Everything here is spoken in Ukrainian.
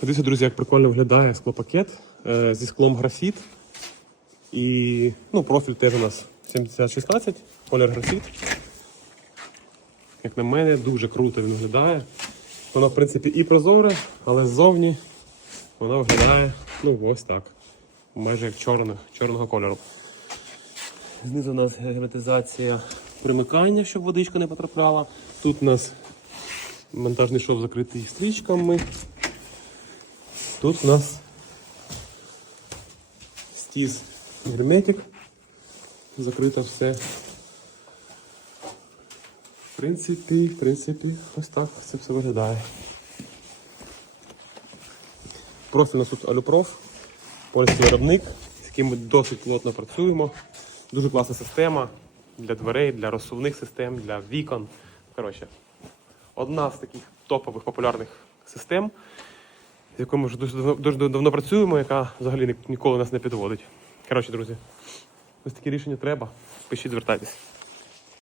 Подивіться, друзі, як прикольно виглядає склопакет е, зі склом графіт. І ну, профіль теж у нас 7016, колір графіт. Як на мене, дуже круто він виглядає. Воно, в принципі, і прозоре, але ззовні воно виглядає ну, ось так. Майже як чорного, чорного кольору. Знизу у нас герметизація примикання, щоб водичка не потрапляла. Тут у нас монтажний шов закритий стрічками. Тут у нас стіз герметик. Закрито все. В принципі, в принципі, ось так це все виглядає. Профіль у нас тут Алюпроф, польський виробник, з яким ми досить плотно працюємо. Дуже класна система для дверей, для розсувних систем, для вікон. Коротше, одна з таких топових популярних систем, з якою ми вже дуже давно, дуже давно працюємо, яка взагалі ніколи нас не підводить. Коротше, друзі, ось такі рішення треба. Пишіть, звертайтесь.